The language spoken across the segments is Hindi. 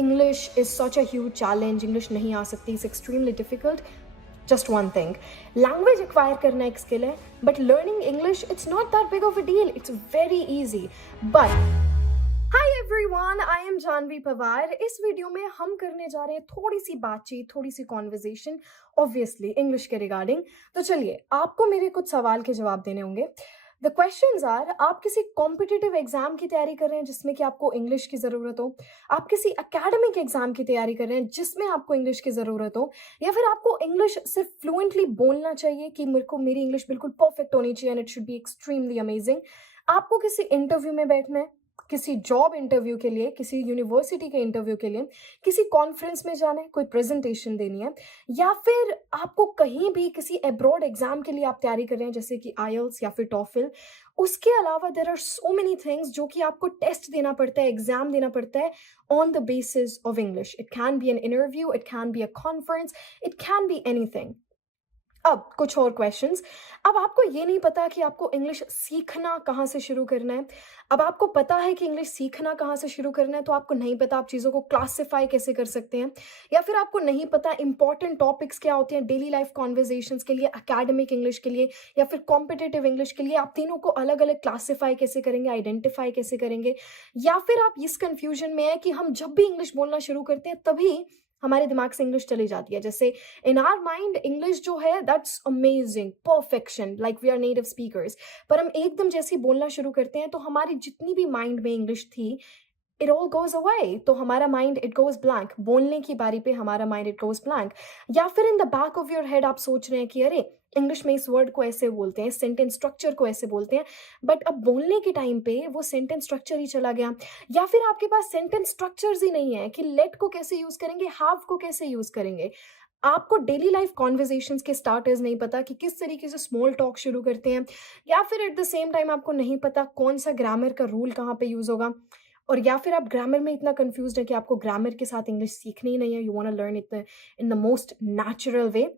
English is such a huge challenge. English नहीं आ सकती. It's extremely difficult. Just one thing. Language acquire करना एक skill है, but learning English, it's not that big of a deal. It's very easy. But Hi everyone, I am Janvi Pawar. इस वीडियो में हम करने जा रहे हैं थोड़ी सी बातचीत, थोड़ी सी कॉन्वर्जेशन, ऑब्वियसली इंग्लिश के रिगार्डिंग. तो चलिए, आपको मेरे कुछ सवाल के जवाब देने होंगे. द क्वेश्चंस आर, आप किसी कॉम्पिटिटिव एग्जाम की तैयारी कर रहे हैं जिसमें कि आपको इंग्लिश की ज़रूरत हो, आप किसी एकेडमिक एग्जाम की तैयारी कर रहे हैं जिसमें आपको इंग्लिश की ज़रूरत हो, या फिर आपको इंग्लिश सिर्फ फ्लुएंटली बोलना चाहिए कि मेरी इंग्लिश बिल्कुल परफेक्ट होनी चाहिए and it should be extremely amazing. आपको किसी इंटरव्यू में बैठना है, किसी जॉब इंटरव्यू के लिए, किसी यूनिवर्सिटी के इंटरव्यू के लिए, किसी कॉन्फ्रेंस में जाना है, कोई प्रेजेंटेशन देनी है, या फिर आपको कहीं भी किसी अब्रॉड एग्जाम के लिए आप तैयारी कर रहे हैं जैसे कि आईएलटीएस या फिर टॉफल. उसके अलावा there are so many things जो कि आपको टेस्ट देना पड़ता है, एग्जाम देना पड़ता है on the basis of English. It can be an interview, it can be a conference, it can be anything. अब कुछ और क्वेश्चंस. अब आपको ये नहीं पता कि आपको इंग्लिश सीखना कहाँ से शुरू करना है. अब आपको पता है कि इंग्लिश सीखना कहाँ से शुरू करना है, तो आपको नहीं पता आप चीज़ों को क्लासिफाई कैसे कर सकते हैं, या फिर आपको नहीं पता इंपॉर्टेंट टॉपिक्स क्या होते हैं डेली लाइफ कॉन्वर्जेशंस के लिए, एकेडमिक इंग्लिश के लिए, या फिर कॉम्पिटिटिव इंग्लिश के लिए. आप तीनों को अलग अलग क्लासीफाई कैसे करेंगे, आइडेंटिफाई कैसे करेंगे, या फिर आप इस कन्फ्यूजन में है कि हम जब भी इंग्लिश बोलना शुरू करते हैं तभी हमारे दिमाग से इंग्लिश चली जाती है. जैसे इन आवर माइंड इंग्लिश जो है that's amazing, perfection, like we are native speakers. पर हम एकदम जैसे ही बोलना शुरू करते हैं तो हमारी जितनी भी माइंड में इंग्लिश थी, इट ऑल गोज अवे. तो हमारा माइंड इट गोज ब्लैंक. बोलने की बारी पे हमारा माइंड इट गोज ब्लैंक. या फिर in the back of your head आप सोच रहे हैं कि अरे इंग्लिश में इस वर्ड को ऐसे बोलते हैं, सेंटेंस स्ट्रक्चर को ऐसे बोलते हैं, बट अब बोलने के टाइम पे वो सेंटेंस स्ट्रक्चर ही चला गया. या फिर आपके पास सेंटेंस स्ट्रक्चर्स ही नहीं है कि लेट को कैसे यूज करेंगे, हैव को कैसे यूज करेंगे. आपको डेली लाइफ कॉन्वर्जेशंस के स्टार्टर्स नहीं पता कि किस तरीके से स्मॉल टॉक शुरू करते हैं, या फिर एट द सेम टाइम आपको नहीं पता कौन सा ग्रामर का रूल कहाँ पे यूज होगा, और या फिर आप ग्रामर में इतना कंफ्यूज्ड है कि आपको ग्रामर के साथ इंग्लिश सीखनी ही नहीं है. You want to learn it in the most natural way.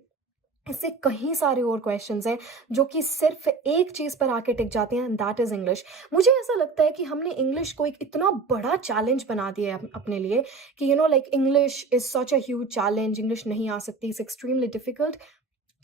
इससे कहीं सारे और क्वेश्चंस हैं जो कि सिर्फ एक चीज़ पर आके टिक जाते हैं, दैट इज़ इंग्लिश. मुझे ऐसा लगता है कि हमने इंग्लिश को एक इतना बड़ा चैलेंज बना दिया है अपने लिए कि like English is such a huge challenge. English नहीं आ सकती, it's extremely difficult.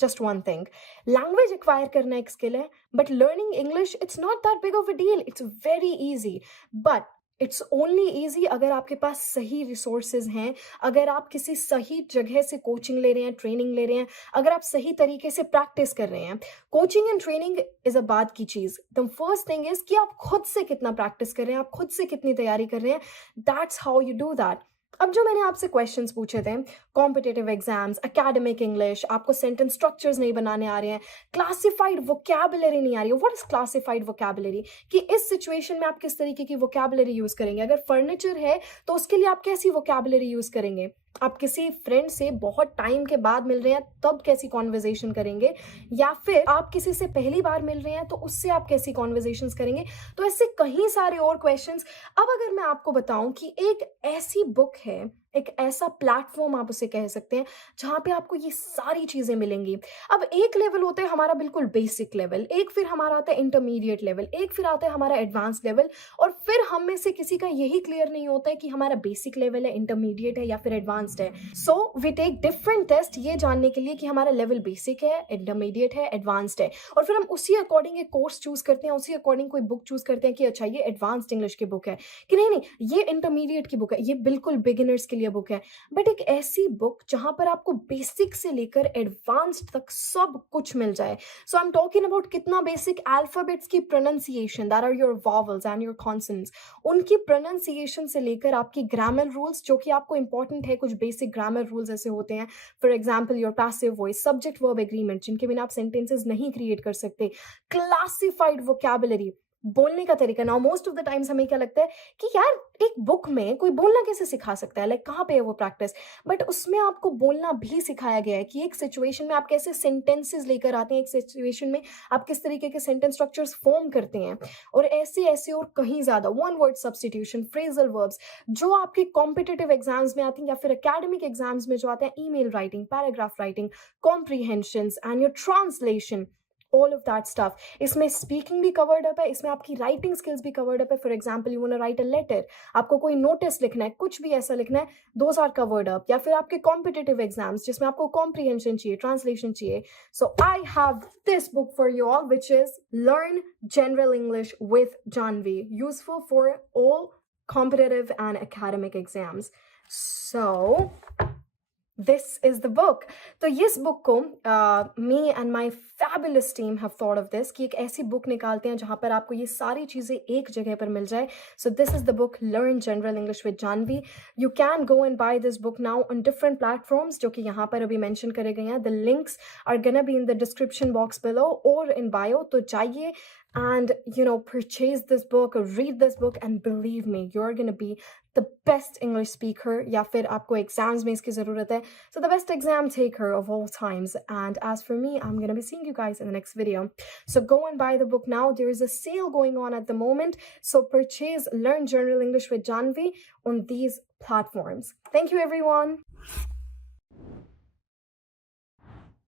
Just one thing. Language acquire करना एक स्किल है, but learning English it's not that big of a deal. It's very easy, but it's only easy अगर आपके पास सही रिसोर्सेज हैं, अगर आप किसी सही जगह से कोचिंग ले रहे हैं, ट्रेनिंग ले रहे हैं, अगर आप सही तरीके से प्रैक्टिस कर रहे हैं. Coaching and training is a बात की चीज़. द फर्स्ट थिंग इज कि आप खुद से कितना प्रैक्टिस कर रहे हैं, आप खुद से कितनी तैयारी कर रहे हैं. That's how you do that. अब जो मैंने आपसे क्वेश्चंस पूछे थे, कॉम्पिटिटिव एग्जाम्स, एकेडमिक इंग्लिश, आपको सेंटेंस स्ट्रक्चर्स नहीं बनाने आ रहे हैं, क्लासिफाइड वोकैबुलरी नहीं आ रही है. What is classified vocabulary? कि इस सिचुएशन में आप किस तरीके की वोकैबुलरी यूज करेंगे. अगर फर्नीचर है तो उसके लिए आप कैसी वोकैबुलरी यूज करेंगे. आप किसी फ्रेंड से बहुत टाइम के बाद मिल रहे हैं तब कैसी कॉन्वर्जेशन करेंगे, या फिर आप किसी से पहली बार मिल रहे हैं तो उससे आप कैसी कॉन्वर्जेशंस करेंगे. तो ऐसे कहीं सारे और क्वेश्चंस. अब अगर मैं आपको बताऊं कि एक ऐसी बुक है, एक ऐसा प्लेटफॉर्म आप उसे कह सकते हैं जहां पे आपको ये सारी चीजें मिलेंगी. अब एक लेवल होता है हमारा बिल्कुल बेसिक लेवल, एक फिर हमारा आता है इंटरमीडिएट लेवल, एक फिर आता है हमारा एडवांस लेवल, और फिर हम में से किसी का यही क्लियर नहीं होता है कि हमारा बेसिक लेवल है, इंटरमीडिएट है या फिर एडवांस्ड है. So we take different test ये जानने के लिए कि हमारा लेवल बेसिक है, इंटरमीडिएट है, एडवांस्ड है, और फिर हम उसी अकॉर्डिंग एक कोर्स चूज करते हैं, उसी अकॉर्डिंग कोई बुक चूज करते हैं कि अच्छा ये एडवांस्ड इंग्लिश की बुक है, कि नहीं नहीं ये इंटरमीडिएट की बुक है, ये बिल्कुल बिगिनर्स के लिए बुक है. बट एक ऐसी बुक जहां पर आपको बेसिक से लेकर एडवांस्ड तक सब कुछ मिल जाए. So I am talking about कितना बेसिक अल्फाबेट्स की pronunciation, that are your vowels and your consonants, उनकी प्रोनाउंसिएशन से लेकर आपकी ग्रामर रूल्स जो कि आपको इंपॉर्टेंट है. कुछ बेसिक ग्रामर रूल्स ऐसे होते हैं, for example your passive voice, subject verb agreement, जिनके बिना आप सेंटेंसेस नहीं क्रिएट कर सकते, क्लासिफाइड वोकैबुलरी, बोलने का तरीका. Now most of the times हमें क्या लगता है कि यार एक बुक में कोई बोलना कैसे सिखा सकता है, लाइक कहाँ पे है वो प्रैक्टिस. बट उसमें आपको बोलना भी सिखाया गया है कि एक सिचुएशन में आप कैसे सेंटेंसेस लेकर आते हैं, एक सिचुएशन में आप किस तरीके के सेंटेंस स्ट्रक्चर्स फॉर्म करते हैं, और ऐसे ऐसे और कहीं ज्यादा. One word substitution, phrasal verbs जो आपके कॉम्पिटिटिव एग्जाम्स में आती हैं, या फिर एकेडमिक एग्जाम्स में जो आते हैं, email writing, paragraph writing, comprehension and your translation, all of that stuff. इसमें speaking भी covered up है, इसमें आपकी writing skills भी covered up है. For example, you want to write a letter, आपको कोई notice लिखना है, कुछ भी ऐसा लिखना है, those are covered up. या फिर आपके competitive exams जिसमें आपको comprehension चाहिए, translation चाहिए. So I have this book for you all, which is Learn General English with Janvi, useful for all competitive and academic exams. So this is the book. तो इस book को me and my fabulous team have thought of this कि एक ऐसी book निकालते हैं जहाँ पर आपको ये सारी चीज़ें एक जगह पर मिल जाए. So this is the book Learn General English with Janvi. You can go and buy this book now on different platforms जो कि यहाँ पर अभी mention करे गए हैं. The links are gonna be in the description box below or in bio. तो जाइए and purchase this book or read this book, and believe me, you're gonna be the best English speaker. या फिर आपको exams में इसकी ज़रूरत है. So the best exam taker of all times. And as for me, I'm gonna be seeing you guys in the next video. So go and buy the book now. There is a sale going on at the moment. So purchase Learn General English with Janvi on these platforms. Thank you, everyone.